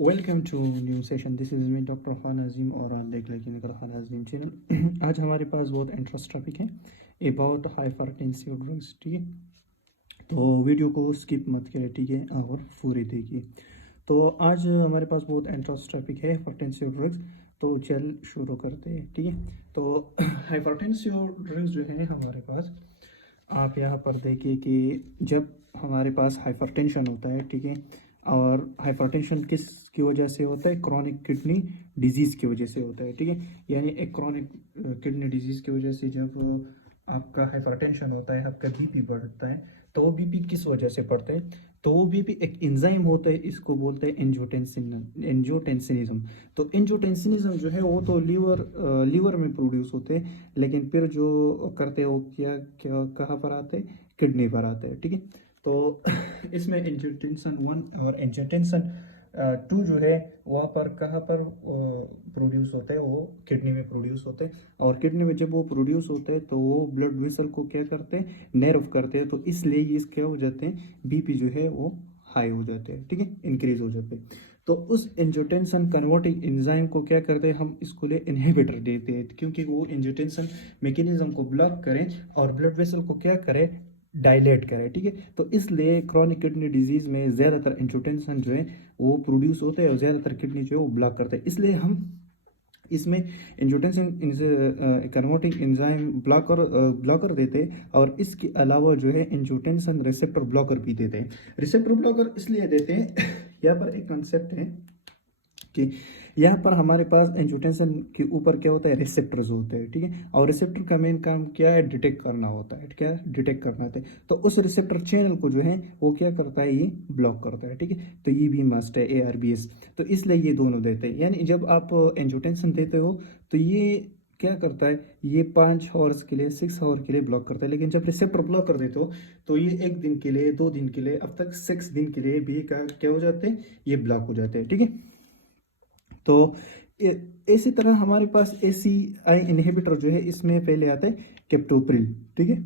Welcome to new session. This is me doctor Khan Azeem और आप देख लें कि खान अजीम चैनल। आज हमारे पास बहुत इंटरेस्ट टॉपिक है अबाउट हाइपरटेंसिव ड्रग्स। ठीक है, तो वीडियो को स्किप मत करें, ठीक है, और पूरी देखिए। तो आज हमारे पास बहुत इंटरेस्ट टॉपिक है हाइपरटेंसिव ड्रग्स, तो चल शुरू करते हैं। ठीक है, तो हाइपरटेंसिव ड्रग्स जो है हमारे पास, आप यहाँ पर देखिए कि जब हमारे पास हाइपरटेंशन होता है, ठीक है, और हाइपरटेंशन किस की वजह से होता है? क्रॉनिक किडनी डिजीज़ की वजह से होता है। ठीक है, यानी एक क्रॉनिक किडनी डिजीज़ की वजह से जब आपका हाइपरटेंशन होता है, आपका बीपी बढ़ता है, तो वो बीपी किस वजह से बढ़ता है? तो वो बीपी एक एंजाइम होता है, इसको बोलते हैं एंजियोटेंसिनिज्म। तो एंजियोटेंसिनिज्म जो है वो तो लीवर में प्रोड्यूस होते हैं, लेकिन फिर जो करते हैं वो क्या क्या कहाँ पर आते हैं? किडनी पर आते हैं। ठीक है, तो इसमें एंजियोटेंसन 1 और एंजियोटेंसन 2 जो है वहाँ पर कहाँ पर प्रोड्यूस होते हैं? वो किडनी में प्रोड्यूस होते हैं, और किडनी में जब वो प्रोड्यूस होते हैं तो वो ब्लड वेसल को क्या करते हैं? नर्व करते हैं। तो इसलिए ये क्या हो जाते हैं? बीपी जो है वो हाई हो जाते हैं, ठीक है, इंक्रीज हो जाते हैं। तो उस एंजियोटेंसन कन्वर्टिंग एंजाइम को क्या करते हैं? हम इसको लिए इनहिबिटर देते हैं, क्योंकि वो एंजियोटेंसन मैकेनिज्म को ब्लॉक करें और ब्लड वेसल को क्या करें? डायलेट करें। ठीक है, तो इसलिए क्रॉनिक किडनी डिजीज में ज़्यादातर एंजियोटेंसन जो है वो प्रोड्यूस होते हैं और ज़्यादातर किडनी जो है वो ब्लॉक करते हैं। इसलिए हम इसमें एंजियोटेंसिन कन्वर्टिंग एंजाइम ब्लॉकर देते हैं, और इसके अलावा जो है एंजियोटेंसिन रिसेप्टर ब्लॉकर भी देते हैं। रिसेप्टर ब्लॉकर इसलिए देते हैं यहाँ पर एक कंसेप्ट है कि यहाँ पर हमारे पास एंजियोटेंसिन के ऊपर क्या होता है? रिसेप्टर्स होते हैं। ठीक है, और रिसेप्टर का मेन काम क्या है? डिटेक्ट करना होता है। क्या डिटेक्ट करना होता है? तो उस रिसेप्टर चैनल को जो है वो क्या करता है? ये ब्लॉक करता है। ठीक है, तो ये भी मस्ट है ARBS। तो इसलिए ये दोनों देते हैं। यानी जब आप एंजियोटेंसिन देते हो तो ये क्या करता है? ये 5 आवर्स के लिए, 6 आवर के लिए ब्लॉक करता है। लेकिन जब रिसेप्टर ब्लॉक कर देते हो तो ये 1 दिन के लिए, 2 दिन के लिए, अब तक 6 दिन के लिए भी क्या हो जाते हैं? ये ब्लॉक हो जाते हैं। ठीक है, तो इसी तरह हमारे पास ACI इनहिबिटर जो है, इसमें पहले आता है केप्टोप्रिल। ठीक है,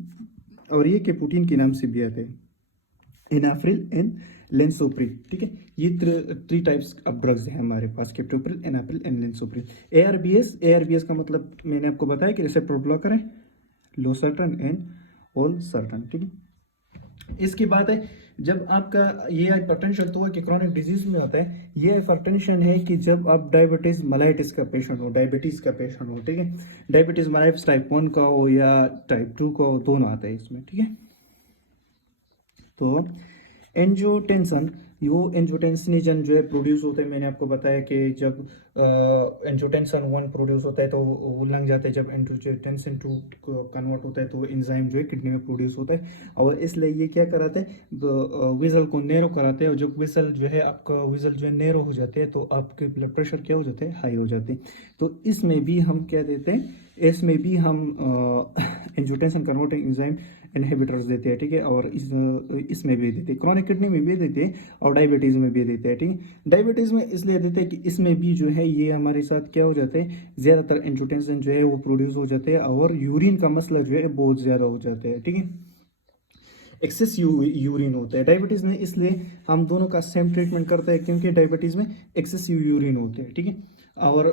और ये केपुटिन के नाम से भी आते हैं, एनाफ्रिल एंड लेंसोप्रिल। ठीक है, ये थ्री टाइप्स ऑफ ड्रग्स हैं हमारे पास, केप्टोप्रिल, एनाफ्रिल एंड लेंसोप्रिल। ARBS का मतलब मैंने आपको बताया कि रिसेप्टर ब्लॉकर है, लोसर्टन एंड ओलसर्टन। ठीक है, इसकी बात है जब आपका ये हाइपरटेंशन तो कि क्रॉनिक डिजीज में होता है, ये हाइपरटेंशन है कि जब आप डायबिटीज मलाइटिस का पेशेंट हो, डायबिटीज का पेशेंट हो, ठीक है, डायबिटीज मलाइटिस टाइप 1 का हो या टाइप 2 का हो, दोनों आता है इसमें। ठीक है, तो एंजियोटेंसन, यो एंजियोटेंसिनिजन जो है प्रोड्यूस होते हैं। मैंने आपको बताया कि जब एंजियोटेंसन 1 प्रोड्यूस होता है तो वो लग जाता है, जब एंजियोटेंसिन 2 कन्वर्ट होता है तो एंजाइम जो है किडनी में प्रोड्यूस होता है, और इसलिए ये क्या कराते हैं? विजल को नैरो कराते हैं, और जब विजल जो है आपका विजल जो है नैरो हो जाते हैं तो आपके ब्लड प्रेशर क्या हो जाते हैं? हाई हो जाते हैं। तो इसमें भी हम क्या देते हैं? इसमें भी हम एंजियोटेंसिन कन्वर्टिंग एंजाइम इनहिबिटर्स देते हैं। ठीक है, और इसमें भी देते हैं, क्रॉनिक किडनी में भी देते हैं और डायबिटीज़ में भी देते हैं। ठीक है, डायबिटीज़ में इसलिए देते हैं कि इसमें भी जो है ये हमारे साथ क्या हो जाते हैं? ज़्यादातर एंजियोटेंसिन जो है वो प्रोड्यूस हो जाते हैं, और यूरिन का मसला जो है बहुत ज़्यादा हो जाता है। ठीक है, एक्सेस यूरिन होता है डायबिटीज़ में, इसलिए हम दोनों का सेम ट्रीटमेंट करते हैं, क्योंकि डायबिटीज़ में एक्सेसिव यूरिन होते हैं। ठीक है, और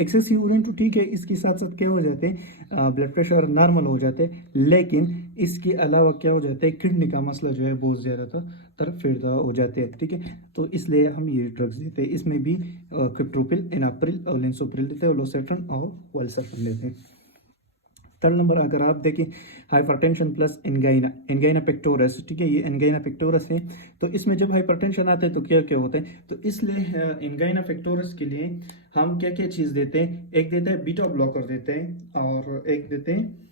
एक्सेसिव यूरिन तो ठीक है, इसके साथ साथ क्या हो जाते हैं? ब्लड प्रेशर नॉर्मल हो जाते हैं, लेकिन इसके अलावा क्या हो जाता है? किडनी का मसला जो है बहुत ज़्यादा तरफ पैदा हो जाते हैं। ठीक है, तो इसलिए हम ये ड्रग्स देते हैं। इसमें भी क्रिप्टोप्रिल, एनाप्रिल और लेंसोप्रिल देते हैं, और लोसेट्रन और वालसर्टन देते हैं। थर्ड नंबर अगर आप देखें, हाइपरटेंशन प्लस एंगाइना, एंगाइना पेक्टोरस। ठीक है, ये एंगाइना पेक्टोरस है। तो इसमें जब हाइपरटेंशन आता है तो क्या क्या होता है? तो इसलिए एंगाइना पेक्टोरस के लिए हम क्या क्या चीज़ देते हैं? एक देते हैं बीटा ब्लॉकर देते हैं, और एक देते हैं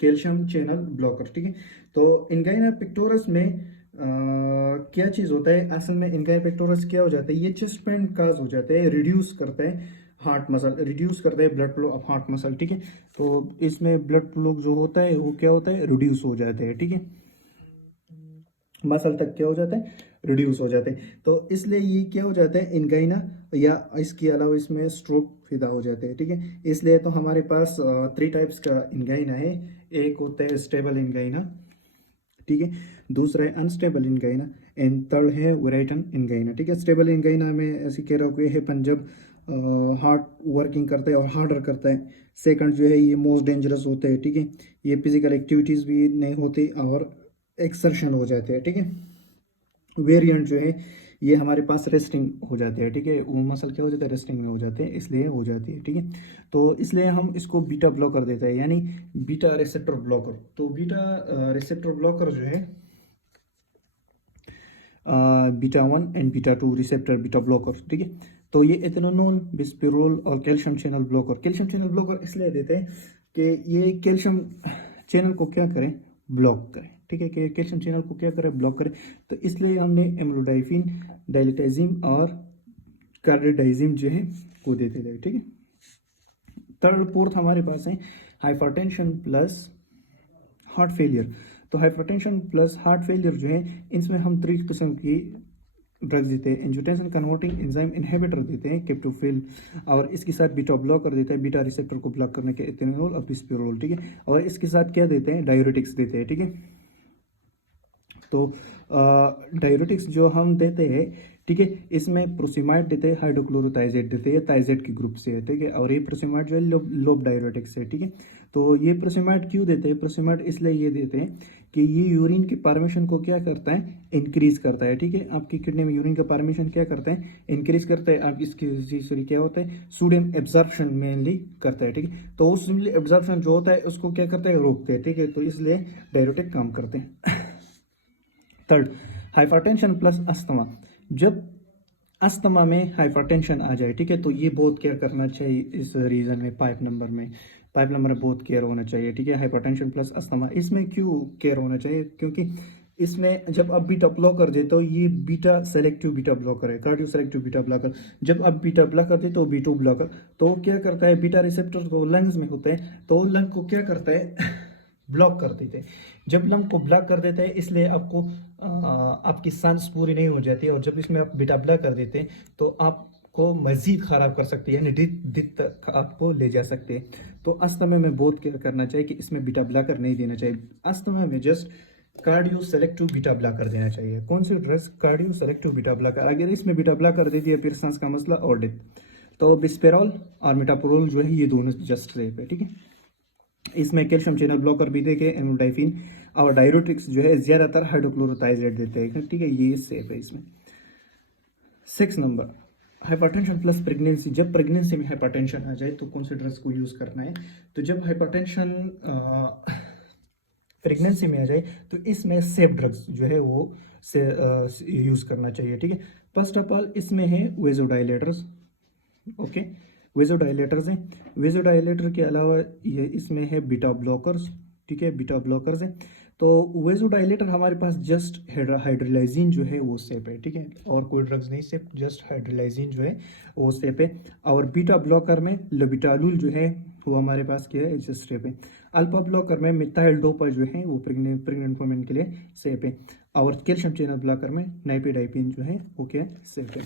कैल्शियम चैनल ब्लॉकर। ठीक है, तो एंगाइना पेक्टोरस में क्या चीज़ होता है? असल में एंगाइना पेक्टोरस क्या हो जाता है? ये चेस्ट पेन काज हो जाता है, रिड्यूस करता है हार्ट मसल, रिड्यूस करता है blood flow of heart muscle. ठीक है, तो इसमें ब्लड फ्लो जो होता है वो क्या होता है? रिड्यूस हो जाते हैं। ठीक है, मसल तक क्या हो जाता है? रिड्यूस हो जाते हैं। तो इसलिए ये क्या हो जाता है? इनगाइना, या इसके अलावा इसमें स्ट्रोक फिदा हो जाते हैं। ठीक है, इसलिए तो हमारे पास 3 टाइप्स का इनगाइना है। एक होता है स्टेबल इनगाइना, ठीक है, दूसरा है अनस्टेबल इनगाइना, एंड थर्ड है वेराइटन एंजाइना। ठीक है, स्टेबल एंजाइना में ऐसे कह रहा हूँ कि है जब हार्ट वर्किंग करता है और हार्डर करता है। सेकंड जो है ये मोस्ट डेंजरस होता है। ठीक है, ये फिजिकल एक्टिविटीज़ भी नहीं होती और एक्सर्शन हो जाते हैं। ठीक है, वेरिएंट जो है ये हमारे पास रेस्टिंग हो जाते हैं। ठीक है, वो मसल क्या हो जाता है, रेस्टिंग में हो जाते हैं, इसलिए हो जाती है। ठीक है, तो इसलिए हम इसको बीटा ब्लॉकर देते हैं, यानी बीटा रिसेप्टर ब्लॉकर। तो बीटा रिसेप्टर ब्लॉकर जो है beta 1 and beta 2 receptor beta blocker. ठीक है, तो ये एथेनोन, बिस्पिरोल और calcium channel blocker. Calcium channel blocker इसलिए देते हैं कि ये कैल्शियम चैनल को क्या करें, ब्लॉक करें। ठीक है, कि कैल्शियम चैनल को क्या करें, ब्लॉक करें। तो इसलिए हमने एम्लोडाइफिन, डायलिटाइजिम और कार्डिडाइजिम जो है वो देते थे। ठीक है, थर्ड फोर्थ हमारे पास है हाइपरटेंशन प्लस हार्ट फेलियर। तो हाइपरटेंशन प्लस हार्ट फेलियर जो है, इसमें हम 3 किस्म की ड्रग्स देते हैं। एंजियोटेंसिन कन्वर्टिंग एंजाइम इनहिबिटर देते हैं कैप्टोप्रिल, और इसके साथ बीटा ब्लॉकर देते हैं, बीटा रिसेप्टर को ब्लॉक करने के एथेनोल और बिस्पिरोल। ठीक है, और इसके साथ क्या देते हैं, डायूरेटिक्स देते हैं। ठीक है, तो डायूरेटिक्स जो हम देते हैं, ठीक है, इसमें प्रोसिमाइड देते हैं, हाइड्रोक्लोरोथाइजेट देते हैं, थाइजेट के ग्रुप से है। ठीक है, और ये प्रोसिमाइड जो है लोब डायूरेटिक्स है। ठीक है, तो ये प्रोसिमाइड क्यों देते हैं, प्रोसिमाइड इसलिए ये देते हैं कि ये यूरिन की फॉर्मेशन को क्या करता है, इंक्रीज करता है। ठीक है, आपकी किडनी में यूरिन का फॉर्मेशन क्या करता है, इंक्रीज करता है। आप इसकी क्या होता है, सोडियम एब्जॉर्प्शन मेनली करता है। ठीक है, तो उस एब्जॉर्प्शन जो होता है उसको क्या करता है, रोकते हैं। ठीक है, तो इसलिए डायूरेटिक काम करते हैं। Third, hypertension plus asthma. जब अस्थमा में हाइपरटेंशन आ जाए, ठीक है, तो ये बहुत केयर करना चाहिए इस रीजन में। पाइप नंबर में बहुत केयर होना चाहिए। ठीक है, हाइपरटेंशन प्लस अस्थमा, इसमें क्यों केयर होना चाहिए, क्योंकि इसमें जब आप बीटा ब्लॉकर देते हो, ये बीटा सेलेक्टिव बीटा ब्लॉकर है, कार्डियो सेलेक्टिव बीटा ब्लॉकर। जब आप बीटा ब्लॉकर देते हो, बीटू ब्लॉकर, तो क्या करता है, बीटा रिसेप्टर तो लंग्स में होते हैं, तो लंग को क्या करता है, ब्लॉक कर देते हैं। जब लंग को ब्लॉक कर देते हैं, इसलिए आपको आपकी सांस पूरी नहीं हो जाती है। और जब इसमें आप बीटा ब्लॉक कर देते हैं तो आपको मजीद खराब कर सकती है, यानी दित तक आपको ले जा सकते हैं। तो अस्थमा में बहुत केयर करना चाहिए कि इसमें बीटा ब्लॉकर नहीं देना चाहिए। अस्थमा में just cardio selective beta blocker देना चाहिए। कौन सी drugs, cardio selective beta blocker. अगर इसमें बीटा ब्लॉकर दे दिया, फिर सांस का मसला और डेथ। तो बिस्पेरोल और मेटाप्रोल जो है, ये दोनों जस्ट सेफ है। ठीक है, इसमें कैल्शियम चैनल ब्लॉकर भी देके, एमोडाइफिन और डायूरेटिक्स जो है ज्यादातर हाइड्रोक्लोरोथाइजेट देते हैं। ठीक है, ये सेफ है इसमें। 6 नंबर, हाइपरटेंशन प्लस प्रेगनेंसी। जब प्रेगनेंसी में हाइपरटेंशन आ जाए तो कौन से ड्रग्स को यूज करना है। तो जब हाइपरटेंशन प्रेगनेंसी में आ जाए तो इसमें सेफ ड्रग्स जो है वो से यूज करना चाहिए। ठीक है, फर्स्ट ऑफ ऑल इसमें है वेजोडाइलेटर्स। ओके, वेजोडाइलेटर्स हैं। वेजोडाइलेटर के अलावा ये इसमें है बीटा ब्लॉकर्स। ठीक है, बीटा ब्लॉकर्स हैं। तो वेजोडाइलेटर हमारे पास जस्ट हाइड्रोलाइजिन जो है वो सेफ है। ठीक है, और कोई ड्रग्स नहीं सेफ, जस्ट हाइड्रोलाइजिन जो है वो सेफ है। और बीटा ब्लॉकर में लोबिटालुल जो है वो हमारे पास क्या है, जस्ट सेफ है। अल्फा ब्लॉकर में मिथाइल डोपा जो है वो प्रेग्नेंट वुमेन के लिए सेफ है। और कैल्शियम चैनल ब्लॉकर में नाइपिडाइपिन जो है वो क्या सेफ है।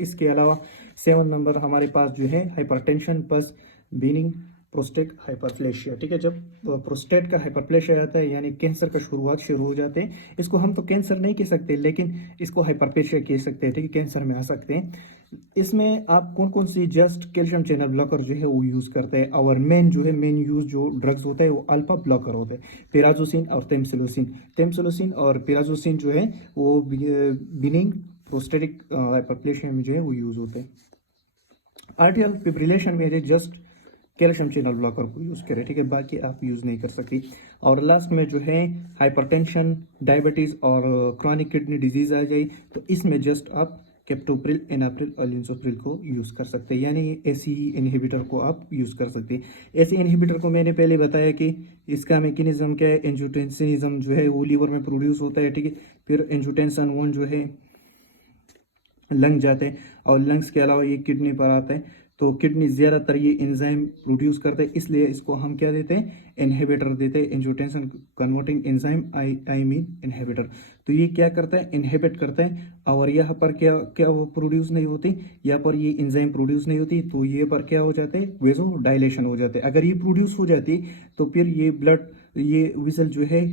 इसके अलावा 7 नंबर हमारे पास जो है hypertension plus binning prostate hyperplasia. ठीक है, जब प्रोस्टेट का हाइपरप्लेशिया आता है, यानी कैंसर का शुरू हो जाते हैं। इसको हम तो कैंसर नहीं कह सकते, लेकिन इसको हाइपरप्लेशिया कह सकते हैं। ठीक है, कैंसर में आ सकते हैं। इसमें आप कौन कौन सी जस्ट कैल्शियम चैनल ब्लॉकर जो है वो यूज करते हैं। और मेन यूज जो ड्रग्स होता है वो अल्फा ब्लॉकर होते हैं, पेराजोसिन और तेम्सोलोसिन और पेराजोसिन जो है वो बिनिंग प्रोस्टेटिक हाइपरप्लेशिया में जो है वो यूज होते हैं। आर्टियल फिब्रिलेशन में जस्ट कैल्शियम चैनल ब्लॉकर को यूज करें। ठीक है, बाकी आप यूज नहीं कर सकती। और लास्ट में जो है हाइपरटेंशन, डायबिटीज और क्रॉनिक किडनी डिजीज आ जाए तो इसमें जस्ट आप कैप्टोप्रिल, एनाप्रिल और लिंसोप्रिल को यूज कर सकते हैं, यानी एसी इनहिबिटर को आप यूज कर सकते हैं। एसी इनहिबिटर को मैंने पहले बताया कि इसका मैकेनिज्म क्या है, एंजियोटेंसिनिज्म जो है वो लीवर में प्रोड्यूस होता है। ठीक है, फिर एंजियोटेंसिन 1 जो है लंग जाते हैं, और लंग्स के अलावा ये किडनी पर आता है। तो किडनी ज़्यादातर ये एंजाइम प्रोड्यूस करते हैं, इसलिए इसको हम क्या देते हैं, इनहिबिटर देते हैं, angiotensin converting enzyme, I mean inhibitor. तो ये क्या करता है, इनहिबिट करता है। और यहाँ पर क्या क्या वो प्रोड्यूस नहीं होती, यहाँ पर ये एंजाइम प्रोड्यूस नहीं होती, तो ये पर क्या हो जाते हैं, वेजो डायलेशन हो जाते हैं। अगर ये प्रोड्यूस हो जाती तो फिर ये ब्लड, ये विसल जो है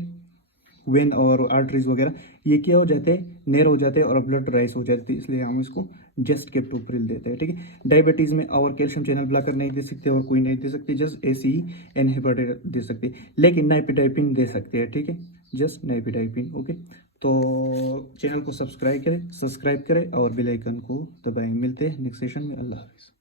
वेन और आर्टरीज वगैरह ये क्या हो जाते हैं, नेर हो जाते हैं और ब्लड राइस हो जाती है, इसलिए हम इसको जस्ट केप्टोप्रिल देते हैं, ठीक है। डायबिटीज़ में और कैल्शियम चैनल ब्लॉकर नहीं दे सकते और कोई नहीं दे सकते, जस्ट एसी इनहिबिटर दे सकते, लेकिन नाइपिडाइपिन दे सकते हैं, ठीक है, जस्ट नाइपिडाइपिन, ओके। तो चैनल को सब्सक्राइब करें और बेल आइकन को दबाएं। मिलते हैं नेक्स्ट सेशन में। अल्लाह हाफिज़।